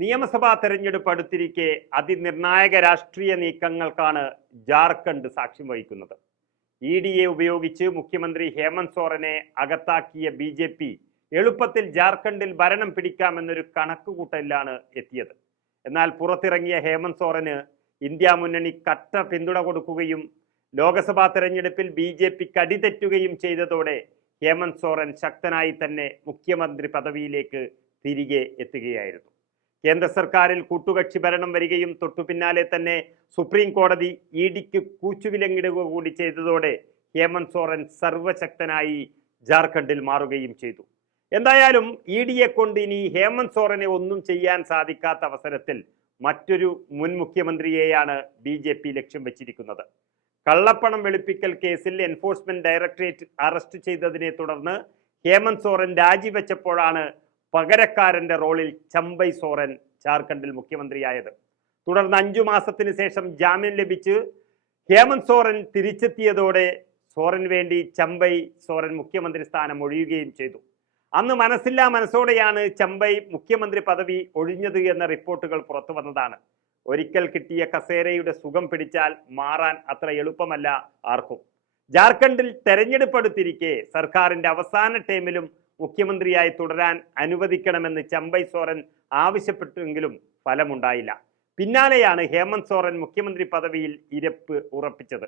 നിയമസഭാ തെരഞ്ഞെടുപ്പ് അടുത്തിരിക്കെ അതിനിർണായക രാഷ്ട്രീയ നീക്കങ്ങൾക്കാണ് ജാർഖണ്ഡ് സാക്ഷ്യം വഹിക്കുന്നത്. EDA ഉപയോഗിച്ച് മുഖ്യമന്ത്രി ഹേമന്ത് സോറനെ അകത്താക്കിയ BJP എളുപ്പത്തിൽ ജാർഖണ്ഡിൽ ഭരണം പിടിക്കാമെന്നൊരു കണക്കുകൂട്ടലിലാണ് എത്തിയത്. എന്നാൽ പുറത്തിറങ്ങിയ ഹേമന്ത് സോറന് ഇന്ത്യ മുന്നണി കട്ട പിന്തുണ കൊടുക്കുകയും ലോക്സഭാ തെരഞ്ഞെടുപ്പിൽ BJP കടിതെറ്റുകയും ചെയ്തതോടെ ഹേമന്ത് സോറൻ ശക്തനായി തന്നെ മുഖ്യമന്ത്രി പദവിയിലേക്ക് തിരികെ എത്തുകയായിരുന്നു. കേന്ദ്ര സർക്കാരിൽ കൂട്ടുകക്ഷി ഭരണം വരികയും തൊട്ടു പിന്നാലെ തന്നെ സുപ്രീം കോടതി EDക്ക് കൂച്ചുവിലങ്ങിടുക കൂടി ചെയ്തതോടെ ഹേമന്ത് സോറൻ സർവശക്തനായി ജാർഖണ്ഡിൽ മാറുകയും ചെയ്തു. എന്തായാലും EDയെ കൊണ്ട് ഇനി ഹേമന്ത് സോറനെ ഒന്നും ചെയ്യാൻ സാധിക്കാത്ത അവസരത്തിൽ മറ്റൊരു മുൻ മുഖ്യമന്ത്രിയെയാണ് BJP ലക്ഷ്യം വെച്ചിരിക്കുന്നത്. കള്ളപ്പണം വെളുപ്പിക്കൽ കേസിൽ എൻഫോഴ്സ്മെന്റ് ഡയറക്ടറേറ്റ് അറസ്റ്റ് ചെയ്തതിനെ തുടർന്ന് ഹേമന്ത് സോറൻ രാജിവെച്ചപ്പോഴാണ് പകരക്കാരന്റെ റോളിൽ ചമ്പൈ സോറൻ ജാർഖണ്ഡിൽ മുഖ്യമന്ത്രിയായത്. തുടർന്ന് 5 മാസത്തിന് ശേഷം ജാമ്യം ലഭിച്ച് ഹേമന്ത് സോറൻ തിരിച്ചെത്തിയതോടെ സോറന് വേണ്ടി ചമ്പൈ സോറൻ മുഖ്യമന്ത്രി സ്ഥാനം ഒഴിയുകയും ചെയ്തു. അന്ന് മനസ്സില്ലാ മനസ്സോടെയാണ് ചമ്പൈ മുഖ്യമന്ത്രി പദവി ഒഴിഞ്ഞത് എന്ന റിപ്പോർട്ടുകൾ പുറത്തു വന്നതാണ്. ഒരിക്കൽ കിട്ടിയ കസേരയുടെ സുഖം പിടിച്ചാൽ മാറാൻ അത്ര എളുപ്പമല്ല ആർക്കും. ജാർഖണ്ഡിൽ തെരഞ്ഞെടുപ്പ് അടുത്തിരിക്കെ സർക്കാരിന്റെ അവസാന ടൈമിലും മുഖ്യമന്ത്രിയായി തുടരാൻ അനുവദിക്കണമെന്ന് ചമ്പൈ സോറൻ ആവശ്യപ്പെട്ടെങ്കിലും ഫലമുണ്ടായില്ല. പിന്നാലെയാണ് ഹേമന്ത് സോറൻ മുഖ്യമന്ത്രി പദവിയിൽ ഇരപ്പ് ഉറപ്പിച്ചത്.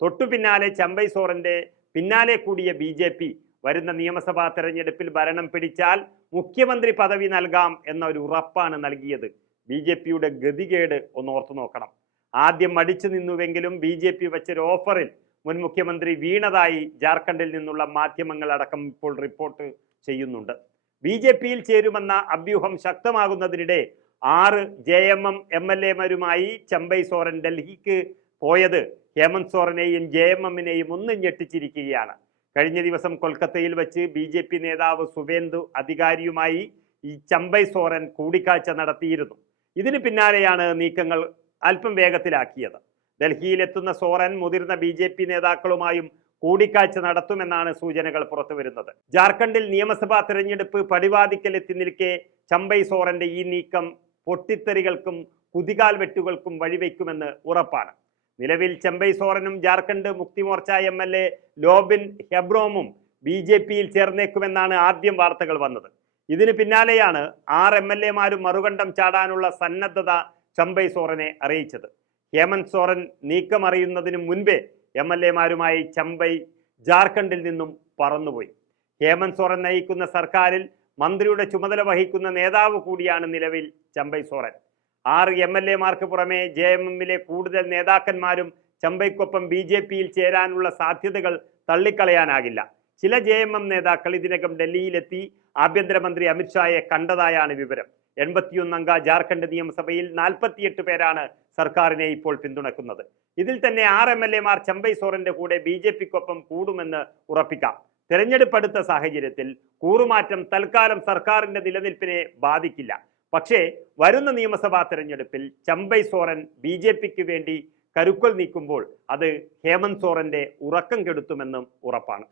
തൊട്ടു പിന്നാലെ ചമ്പൈ സോറന്റെ പിന്നാലെ കൂടിയ BJP വരുന്ന നിയമസഭാ തെരഞ്ഞെടുപ്പിൽ ഭരണം പിടിച്ചാൽ മുഖ്യമന്ത്രി പദവി നൽകാം എന്ന ഒരു ഉറപ്പാണ് നൽകിയത്. BJPയുടെ ഗതികേട് ഒന്ന് ഓർത്തു നോക്കണം. ആദ്യം മടിച്ചു നിന്നുവെങ്കിലും BJP വെച്ചൊരു ഓഫറിൽ മുൻ മുഖ്യമന്ത്രി വീണതായി ജാർഖണ്ഡിൽ നിന്നുള്ള മാധ്യമങ്ങൾ അടക്കം ഇപ്പോൾ റിപ്പോർട്ട് ചെയ്യുന്നുണ്ട്. BJPയിൽ ചേരുമെന്ന അഭ്യൂഹം ശക്തമാകുന്നതിനിടെ 6 JMM MLA-മാരുമായി ചമ്പൈ സോറൻ ഡൽഹിക്ക് പോയത് ഹേമന്ത് സോറനെയും JMM-നെയും ഒന്ന് ഞെട്ടിച്ചിരിക്കുകയാണ്. കഴിഞ്ഞ ദിവസം കൊൽക്കത്തയിൽ വെച്ച് BJP നേതാവ് സുവേന്ദു അധികാരിയുമായി ഈ ചമ്പൈ സോറൻ കൂടിക്കാഴ്ച നടത്തിയിരുന്നു. ഇതിന് പിന്നാലെയാണ് നീക്കങ്ങൾ അല്പം വേഗത്തിലാക്കിയത്. ഡൽഹിയിലെത്തുന്ന സോറൻ മുതിർന്ന BJP നേതാക്കളുമായും കൂടിക്കാഴ്ച നടത്തുമെന്നാണ് സൂചനകൾ പുറത്തുവരുന്നത്. ജാർഖണ്ഡിൽ നിയമസഭാ തെരഞ്ഞെടുപ്പ് പടിവാതിക്കലെത്തി നിൽക്കെ ചമ്പൈ സോറന്റെ ഈ നീക്കം പൊട്ടിത്തെറികൾക്കും കുതികാൽ വെട്ടുകൾക്കും വഴിവെക്കുമെന്ന് ഉറപ്പാണ്. നിലവിൽ ചമ്പൈ സോറനും ജാർഖണ്ഡ് മുക്തിമോർച്ച MLA ലോബിൻ ഹെബ്രോമും BJPയിൽ ചേർന്നേക്കുമെന്നാണ് ആദ്യം വാർത്തകൾ വന്നത്. ഇതിന് പിന്നാലെയാണ് 6 MLA-മാരും മറുകണ്ഠം ചാടാനുള്ള സന്നദ്ധത ചമ്പൈ സോറനെ അറിയിച്ചത്. ഹേമന്ത് സോറൻ നീക്കമറിയുന്നതിന് മുൻപേ MLA-മാരുമായി ചമ്പൈ ജാർഖണ്ഡിൽ നിന്നും പറന്നുപോയി. ഹേമന്ത് സോറൻ നയിക്കുന്ന സർക്കാരിൽ മന്ത്രിയുടെ ചുമതല വഹിക്കുന്ന നേതാവ് കൂടിയാണ് നിലവിൽ ചമ്പൈ സോറൻ. 6 MLA-മാർക്ക് പുറമെ JMM-ലെ കൂടുതൽ നേതാക്കന്മാരും ചമ്പൈക്കൊപ്പം BJPയിൽ ചേരാനുള്ള സാധ്യതകൾ തള്ളിക്കളയാനാകില്ല. ചില JMM നേതാക്കൾ ഇതിനകം ഡൽഹിയിലെത്തി ആഭ്യന്തരമന്ത്രി അമിത്ഷായെ കണ്ടതായാണ് വിവരം. 81 അംഗ ജാർഖണ്ഡ് നിയമസഭയിൽ 48 പേരാണ് സർക്കാരിനെ ഇപ്പോൾ പിന്തുണക്കുന്നത്. ഇതിൽ തന്നെ 6 MLA-മാർ ചമ്പൈ സോറന്റെ കൂടെ BJPക്കൊപ്പം കൂടുമെന്ന് ഉറപ്പിക്കാം. തെരഞ്ഞെടുപ്പ് അടുത്ത സാഹചര്യത്തിൽ കൂറുമാറ്റം തൽക്കാലം സർക്കാരിന്റെ നിലനിൽപ്പിനെ ബാധിക്കില്ല. പക്ഷേ വരുന്ന നിയമസഭാ തെരഞ്ഞെടുപ്പിൽ ചമ്പൈ സോറൻ BJPക്ക് വേണ്ടി കരുക്കൾ നീക്കുമ്പോൾ അത് ഹേമന്ത് സോറന്റെ ഉറക്കം കെടുത്തുമെന്നും ഉറപ്പാണ്.